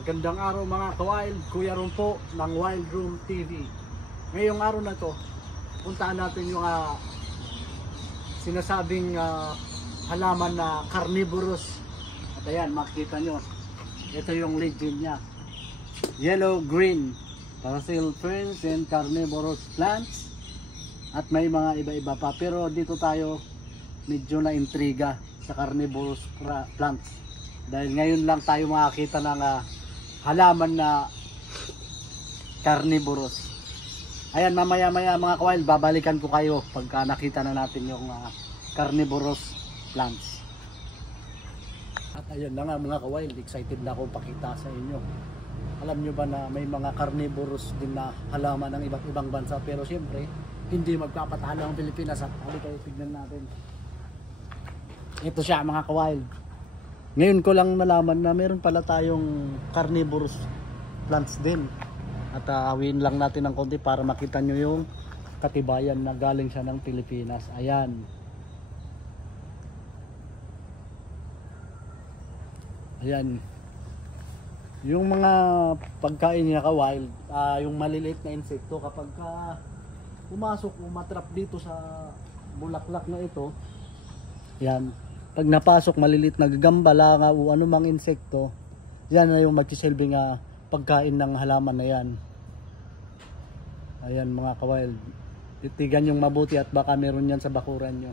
Magandang araw mga ka-wild, Kuya Ron po ng Wild Room TV. Ngayong araw na to, puntaan natin yung sinasabing halaman na carnivorous. At ayan, makikita nyo, ito yung legend niya. Yellow, green, parasol ferns and carnivorous plants. At may mga iba-iba pa, pero dito tayo medyo na intriga sa carnivorous plants. Dahil ngayon lang tayo makakita ng halaman na carnivorous. Ayan, mamaya-maya mga ka-wild, babalikan ko kayo pagka nakita na natin yung carnivorous plants. At ayun na nga mga ka-wild, excited na ako pakita sa inyo. Alam nyo ba na may mga carnivorous din na halaman ng iba't ibang bansa, pero siyempre hindi magpapatalo ang Pilipinas. At halika kayo, tignan natin. Ito siya mga ka-wild. Ngayon ko lang nalaman na meron pala tayong carnivorous plants din. At awin lang natin ng konti para makita nyo yung katibayan na galing siya ng Pilipinas. Ayan. Ayan. Yung mga pagkain niya ka-wild, yung maliliit na insekto, kapag pumasok o matrap dito sa bulaklak na ito, yan. Pag napasok, malilit na gagambala nga o anumang insekto, yan na yung magsisilbing pagkain ng halaman na yan. Ayan mga ka-wild, titigan yung mabuti at baka meron yan sa bakuran nyo.